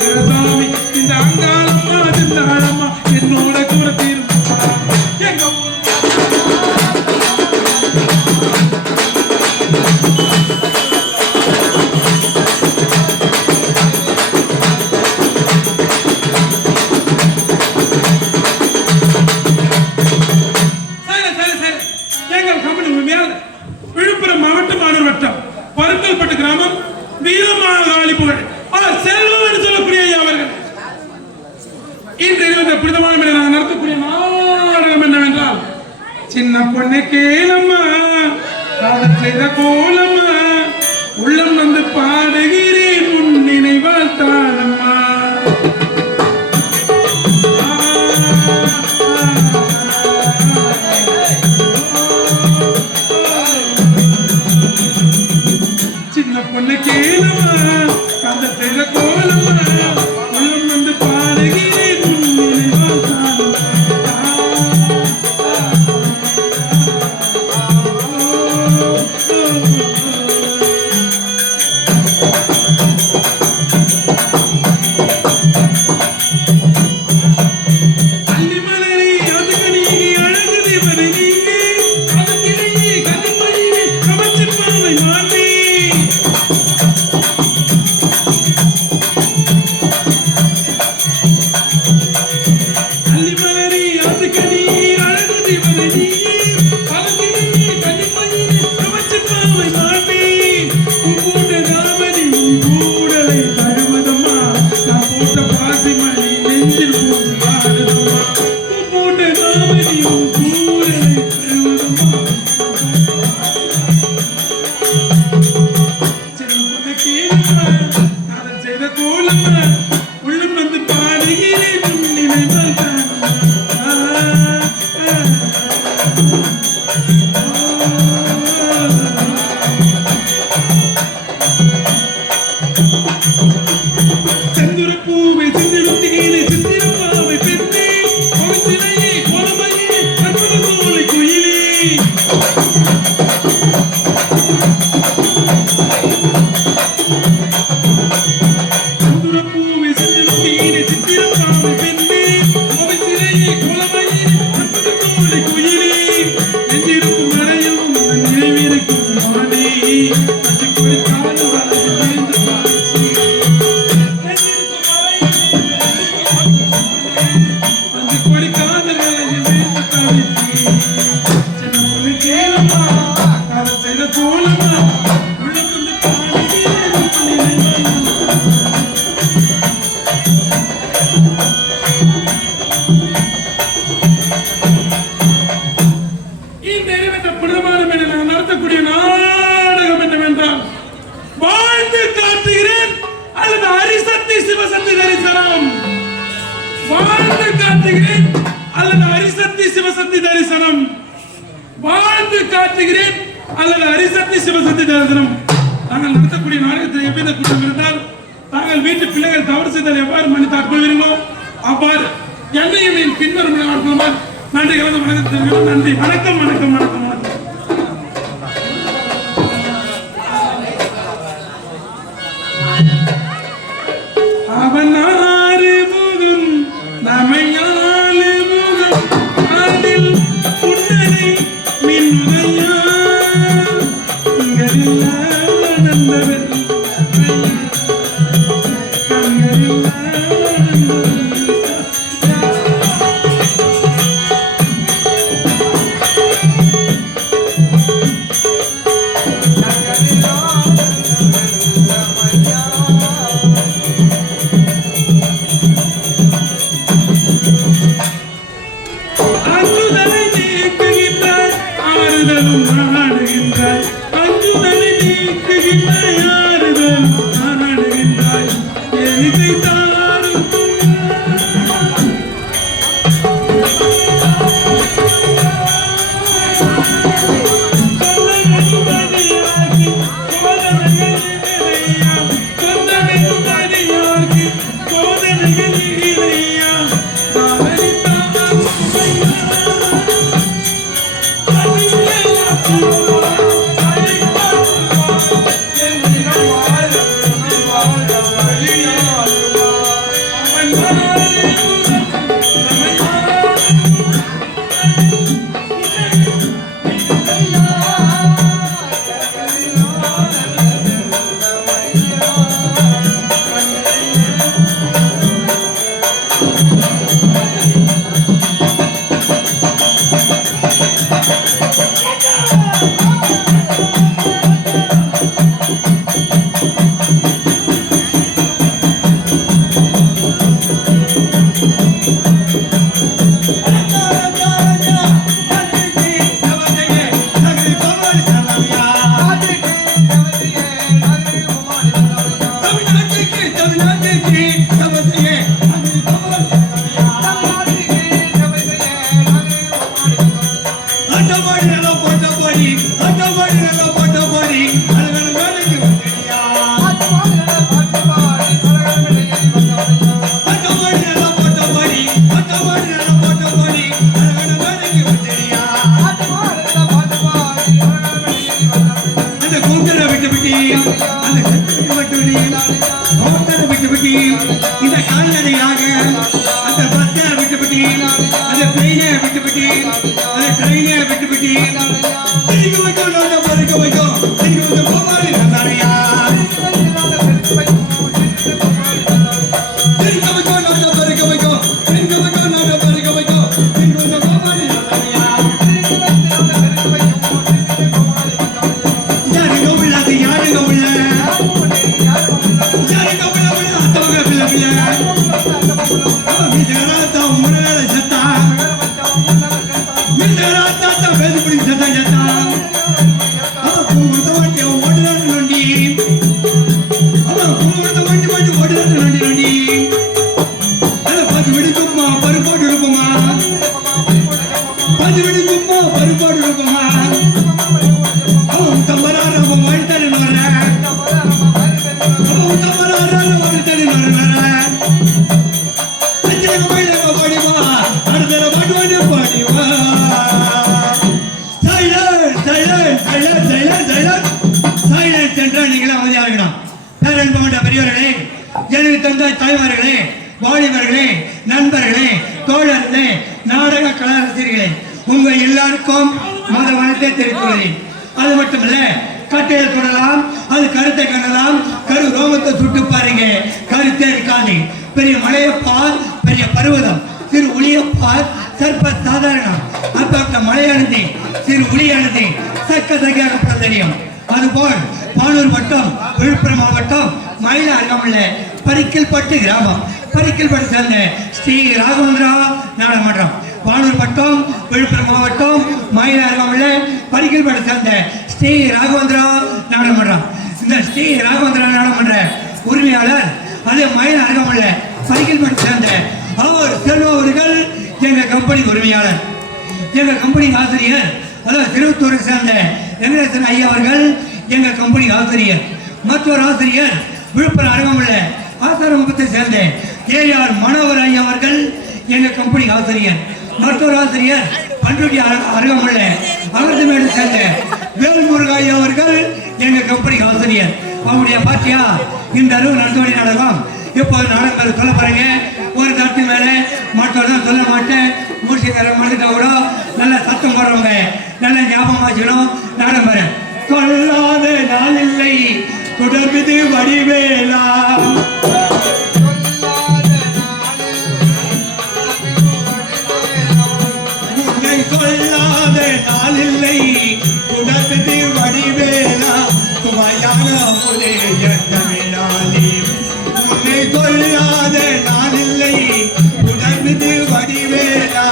சாமி இந்த அங்காளம்மா சிந்தாளம்மா என்னோட குலத்தில் எங்க விழுப்புரம் மாவட்டம் மானூர் வட்டம் பருக்கல்பட்டு கிராமம் வீரமாகாளி புகழ் செல்வம் என்று சொல்லக்கூடிய அவர்கள் இன்று புனிதமான நான் நடத்தக்கூடிய நாடகம் என்னவென்றால் சின்ன பொண்ணை கேளம்மா காதல் செய்த கோலம்மா உள்ளம் வந்து பாடுகிறேன் உன் நினைவால் தானம்மா பொண்ணு கேளம்மா காதல் செய்த கோலம்மா உள்ளம் வந்து பாடுகிறேன் அல்லது ஹரிசக்தி சிவசக்தி தரிசனம் வாழ்ந்து காட்டுகிறேன் அல்லது ஹரிசக்தி சிவசக்தி தரிசனம் தாங்கள் நடத்தக்கூடிய நாடகத்தில் எவ்வித குற்றம் இருந்தால் தாங்கள் வீட்டு பிள்ளைகள் தவறு செய்தால் எவ்வாறு மன்னித்தாற் கொள்வீர்களோ அவ்வாறு என்னையும் என் பின்வரும் நன்றி கலந்து வணக்கம் நன்றி வணக்கம் வணக்கம் வணக்கம் வணக்கம் அவன் ஆறு முகம் நமையாலு முகம் அதில் புன்னகை மின்னுதையா நந்தவன் இந்த கால்நடையாக அந்த பஸ்ஸை விட்டுப்பட்டி அந்த பிளெயினை விட்டுப்பட்டி அந்த ட்ரெயினை விட்டுப்பட்டி திரும்பி வைக்கும் நோட்டை பறிக்க வைக்கும் திரும்பி வந்து கோபாலி நந்தாரையா திரும்பி வைக்கும் நோட்டை பறிக்க வைக்கும் திரும்பி வைக்கும் நோட்டை பறிக்க வைக்கும் திரும்பி வந்து கோபாலி நந்தாரையா யாருங்க உள்ள அது யாருங்க உள்ள பெரியவர்களே, எனக்கு தந்த தாய்மார்களே, வாலிபர்களே, நண்பர்களே, தோழர்களே, நாடக கலாரசிகர்களே, உங்க எல்லாருக்கும் மத வனத்தை தெரிவித்துள்ளேன். அது மட்டுமல்ல, கட்டையில் தொடலாம், அது கருத்தை கண்ணலாம், கரு ரோமத்தை சுட்டு பாருங்க, கருத்தே இருக்காது. பெரிய மலையப்பால் பெரிய பருவதம், சிறு ஒளியப்பால் சர்ப்ப சாதாரணம், அப்பட்ட மலையானது சிறு ஒளியானது சக்க சகையான தெரியும். அதுபோல் பானூர் வட்டம், விழுப்புரம் மாவட்டம், மயில அருகாமையில் பரிக்கல்பட்டு கிராமம், பரிக்கல்பட்டு சேர்ந்த ஸ்ரீ ராகவேந்திரா நாடகமன்றம். பானூர் வட்டம், விழுப்புரம் மாவட்டம், மயில அருகாமையில் பரிக்கல்பட்டு சேர்ந்த ஸ்ரீ ராகவேந்திரா நாடகமன்றம். இந்த ஸ்ரீ ராகவேந்திரா நாடகமன்ற உரிமையாளர் அதே மயில அருகாமையில் பரிக்கல்பட்டு சேர்ந்த அவர் செல்வா அவர்கள் எங்க கம்பெனி உரிமையாளர். எங்க கம்பெனி ஆசிரியர் அதாவது திருவத்தூரை சேர்ந்த வெங்கடேசன் ஐயா அவர்கள் எங்க கம்பெனி ஆசிரியர். மற்றொரு ஆசிரியர் விழுப்புரம் அருகாமையில் ஆசாரமுகத்தை சேர்ந்த ஏஆர் மனோகர் ஐயா அவர்கள் எங்க கம்பெனி ஆசிரியர். மற்றொரு ஆசிரியர் பண்ருட்டி அருகாமையில் அகர்தமேடு சேர்ந்த வேல்முருகா ஐயா அவர்கள் எங்க கம்பெனி ஆசிரியர். அவங்களுடைய பாட்டியா இந்த அறிவு நடத்தோடி நாடகம் இப்போது நாடகம் சொல்ல போறீங்க. ஒரு கருத்து மேலே மற்றொரு சொல்ல மாட்டேன். மூச்சு தர மறந்துட்டா கூட நல்ல சத்தம் போடுறவங்க நல்ல ஞாபகம் வச்சுக்கணும். நாடகம் பாரு. கொல்லாத நாள் இல்லை தொடர்பது வடிவேலா, உன்னை கொல்லாத நாள் இல்லை தொடர்பது வடிவேலா, துவையான ஒரே தமிழாளி, உன்னை கொல்லாத நாள் இல்லை தொடர்பது வடிவேலா.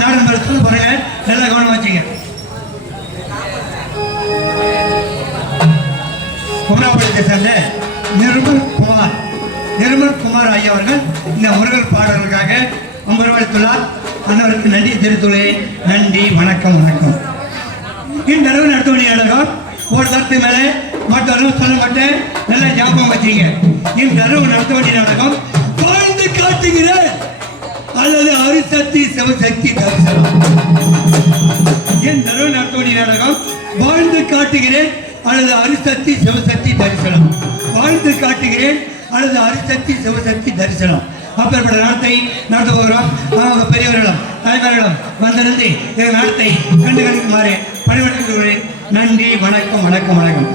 நாடன் பேர் சொல்ல போறேங்க, நல்லா கவனம் வச்சுங்க. குமராபாளையத்தை சேர்ந்த நிர்மல் குமார் ஐயா அவர்கள் இந்த முருகல் பாடல்களுக்காக 50 ரூபாய் அளித்துள்ளார். அன்னவருக்கு நன்றி தெரிவித்துள்ளேன். நன்றி, வணக்கம் வணக்கம். இன்றளவு நடத்த வேண்டிய நாடகம் ஒரு தரத்து மேலே மற்றவர்கள் சொல்ல மாட்டேன், நல்லா ஞாபகம் வச்சுங்க. இன்றளவு நடத்த வேண்டிய நாடகம் வாழ்ந்து காட்டுகிற அல்லது அரிசக்தி சிவசக்தி தரிசனம். இன்றளவு நடத்த வேண்டிய நாடகம் வாழ்ந்து காட்டுகிறேன் அல்லது அரிசக்தி சிவசக்தி தரிசனம். வாழ்ந்து காட்டுகிறேன் அல்லது அரிசக்தி சிவசக்தி தரிசனம். அப்பேற்பட்ட நாட்டை நடத்த போகிறோம். அவங்க பெரியவர்களும் தலைவர்களும் வந்திருந்து இந்த நாட்டை கண்டுகளிக்குமாறு பணிவடைந்துள்ளேன். நன்றி, வணக்கம் வணக்கம் வணக்கம்.